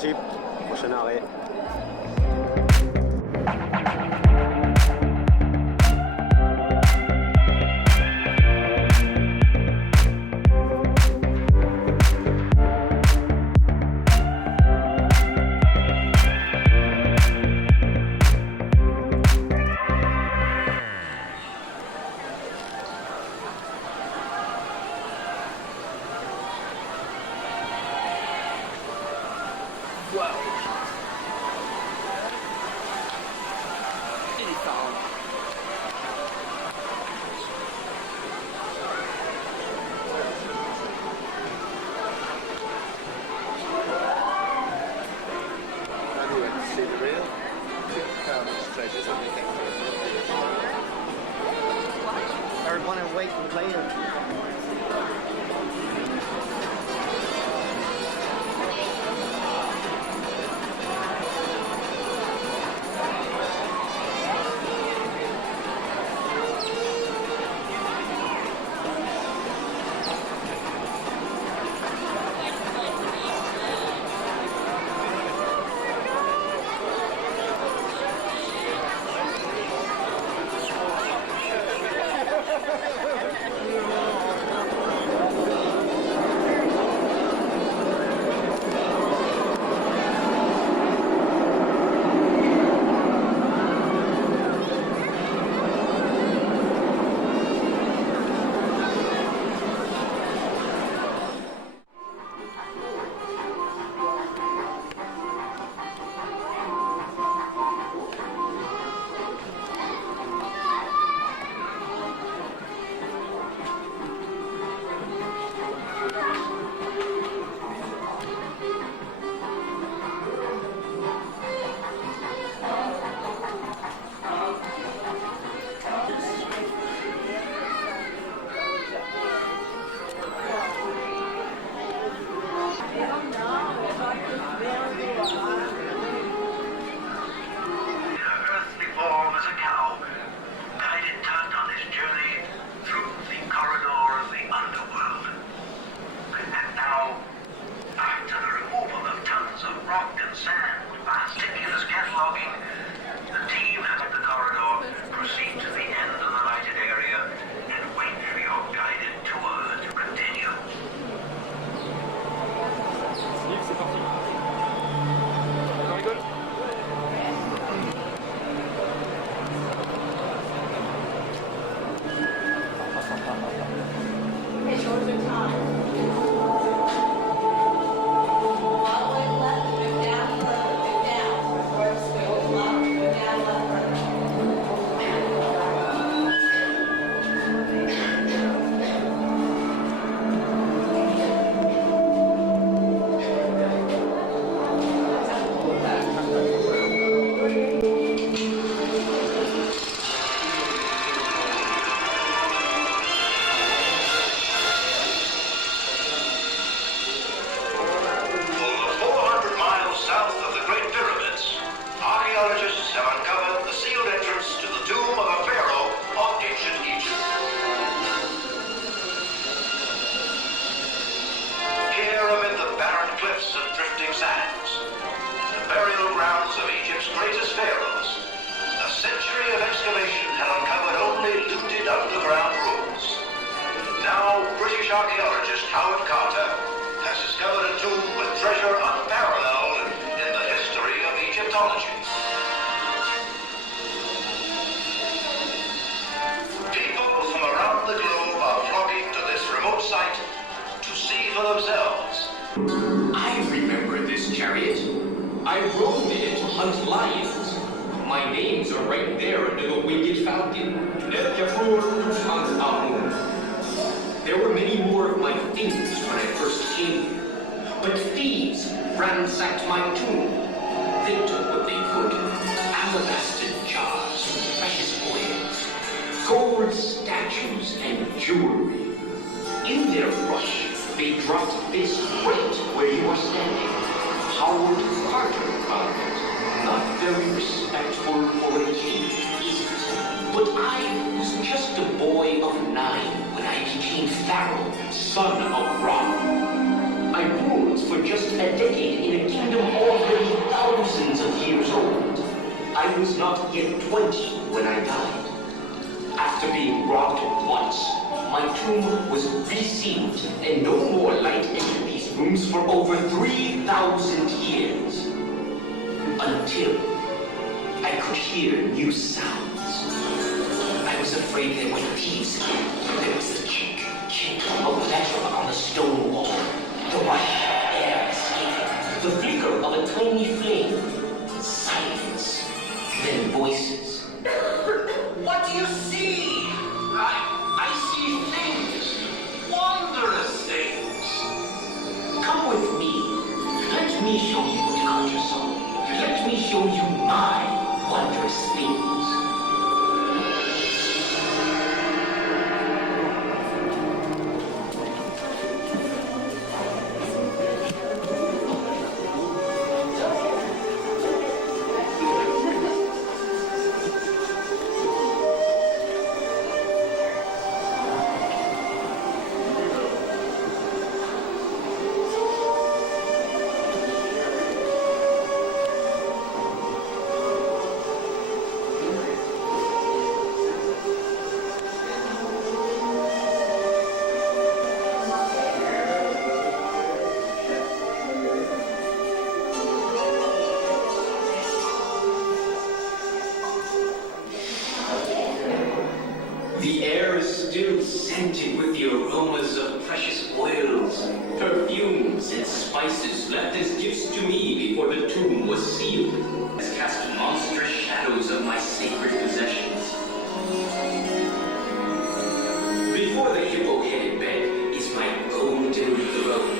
ici, prochain arrêt. I remember this chariot. I rode in it to hunt lions. My names are right there under the winged falcon. Tutankhamun. There were many more of my things when I first came here, but thieves ransacked my tomb. They took what they could: alabaster jars with precious oils, gold statues, and jewelry. In their rush, they dropped this crate where you are standing. Howard Carter found it. Not very respectful for a king, is it? But I was just a boy of 9 when I became Pharaoh, son of Ra. I ruled for just a decade in a kingdom already thousands of years old. I was not yet 20 when I died. After being robbed once, my tomb was resealed, and no more light entered these rooms for over 3,000 years. Until I could hear new sounds. I was afraid there were thieves here. There was the chink of letter on the stone wall, the rush of air escaping, the flicker of a tiny flame, silence, then voices. What do you see? I see things, wondrous things. Come with me. Let me show you what got your soul. Let me show you my wondrous things. The air is still scented with the aromas of precious oils, perfumes, and spices left as gifts to me before the tomb was sealed, has cast monstrous shadows of my sacred possessions. Before the hippo-headed bed is my golden throne.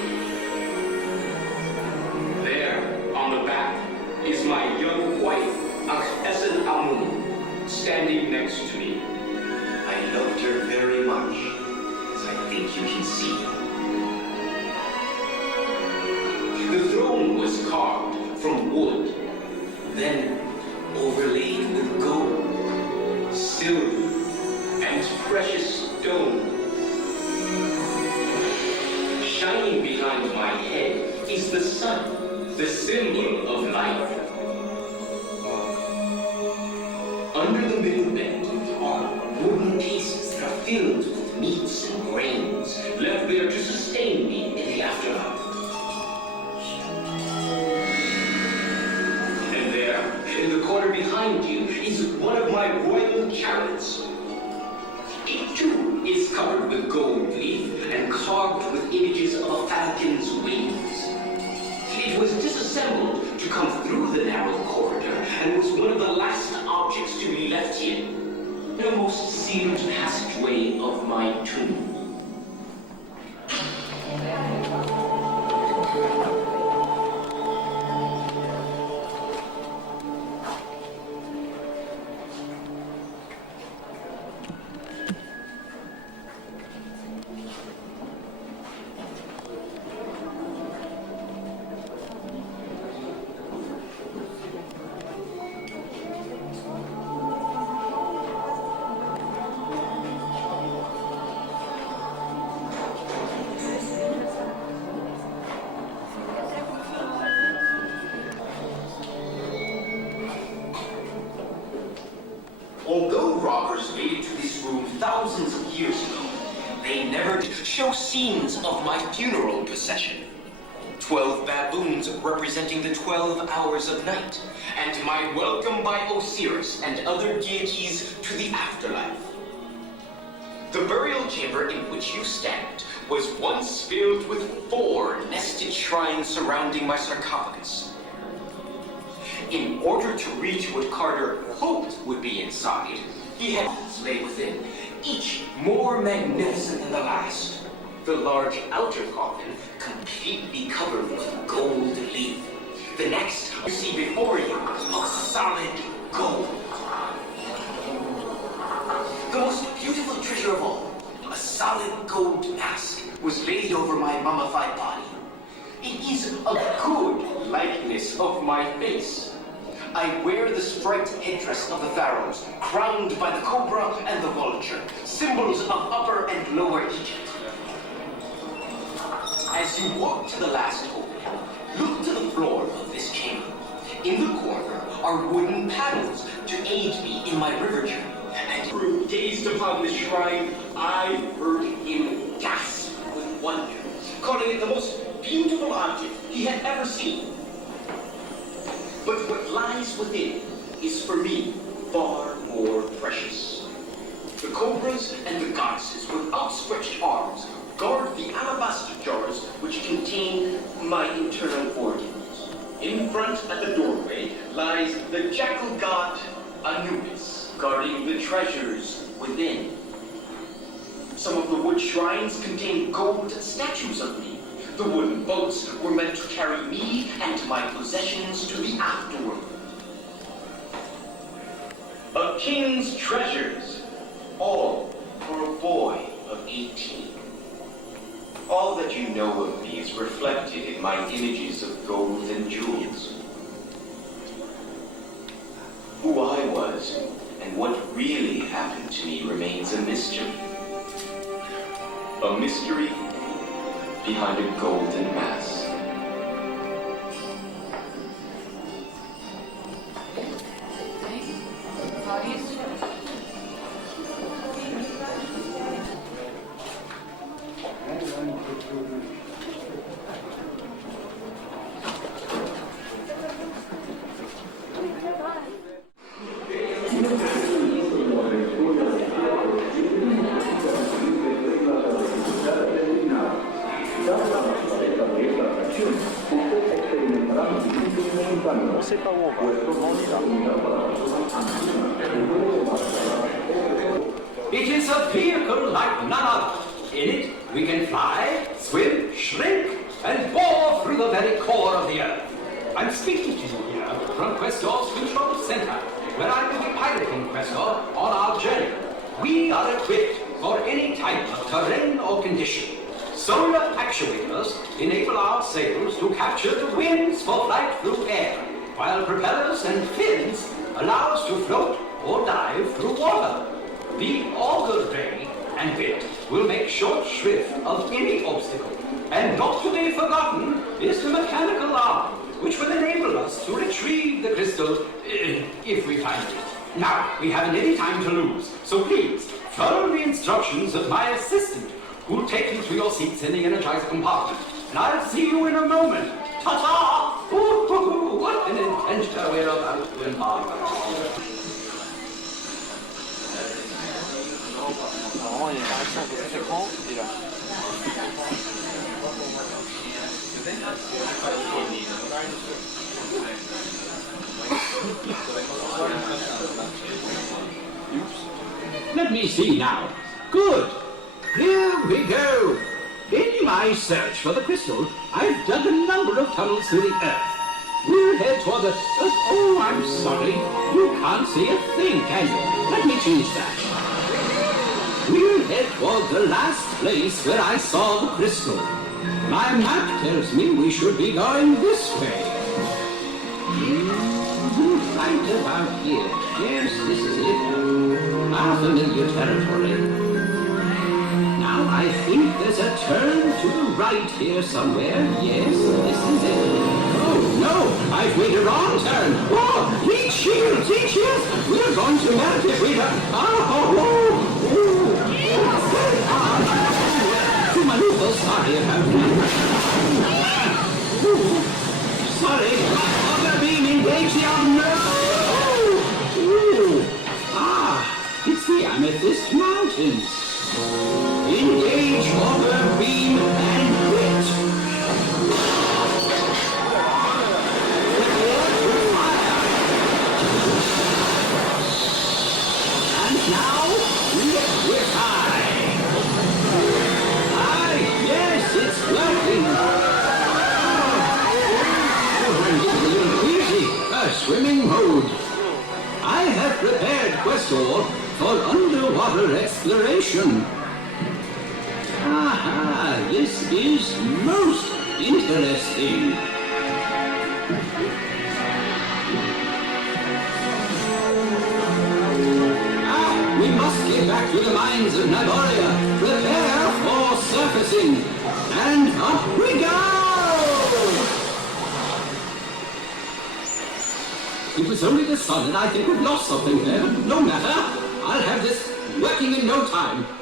There, on the back, is my young wife, Tutankhamun, standing next to me. I loved her very much, as I think you can see. The throne was carved from wood, then overlaid with gold, silver, and precious stone. Shining behind my head is the sun, the symbol of life. Under the middle bed are wooden cases that are filled with meats and grains, left there to sustain me in the afterlife. And there, in the corner behind you, is one of my royal chariots. It too is covered with gold leaf and carved with images of a falcon's wings. It was disassembled to come through the narrow corridor and was one of the last objects to be left here. The most sealed passageway of my tomb. Although robbers made it to this room thousands of years ago, they never show scenes of my funeral procession. 12 baboons representing the 12 hours of night, and my welcome by Osiris and other deities to the afterlife. The burial chamber in which you stand was once filled with 4 nested shrines surrounding my sarcophagus. In order to reach what Carter hoped would be inside, he had lay within, each more magnificent than the last. The large outer coffin completely covered with gold leaf. The next you see before you of solid gold. The most beautiful treasure of all, a solid gold mask, was laid over my mummified body. It is a good likeness of my face. I wear the striped headdress of the pharaohs, crowned by the cobra and the vulture, symbols of Upper and Lower Egypt. As As you walk to the last opening, look to the floor of this chamber. In the corner are wooden paddles to aid me in my river journey. And Drew gazed upon the shrine. I heard him gasp with wonder, calling it the most beautiful object he had ever seen. But what lies within is for me far more precious. The cobras and the goddesses with outstretched arms guard the alabaster jars which contain my internal organs. In front at the doorway lies the jackal god Anubis, guarding the treasures within. Some of the wood shrines contain gold statues of me. The wooden boats were meant to carry me and my possessions to the afterworld. A king's treasures, all for a boy of 18. All that you know of me is reflected in my images of gold and jewels. Who I was and what really happened to me remains a mystery. A mystery behind a golden mask. It is a vehicle like none other. In it, we can fly, swim, shrink, and bore through the very core of the Earth. I'm speaking to you here from Questor's control center, where I will be piloting Questor on our journey. We are equipped for any type of terrain or condition. Solar actuators enable our sails to capture the winds for flight through air, while propellers and fins allow us to float or dive through water. The auger ray and bit will make short shrift of any obstacle. And not to be forgotten is the mechanical arm, which will enable us to retrieve the crystal, if we find it. Now, we haven't any time to lose, so please, follow the instructions of my assistant, who'll take you to your seats in the Energizer compartment. And I'll see you in a moment. Ta-ta! Ooh, what an adventure we're about to embark on. Normalement, il y a une réaction de cet écran, et là. Let me see now. Good. Here we go. In my search for the crystal, I've dug a number of tunnels through the earth. We'll head toward the... Oh, I'm sorry. You can't see a thing, can you? Let me change that. We'll head toward the last place where I saw the crystal. My map tells me we should be going this way. Right about here. Yes, this is it. Our familiar territory. Now I think there's a turn to the right here somewhere. Yes, this is it. Oh, no! I've made a wrong turn. Oh, heat shields! Heat shields! We're going to melt if we don't... Maneuver, sorry about that. Sorry, other beam engaged the it's the Amethyst Mountains. Engage other beam and quit. And now, liquid high. Yes, it's working. Easy, swimming mode. I have prepared Questor for underwater exploration. Aha, this is most interesting. We must get back to the mines of Nagoria. Prepare for surfacing. And up we go! It was only the sun, and I think we've lost something there. No matter. I'll have this working in no time.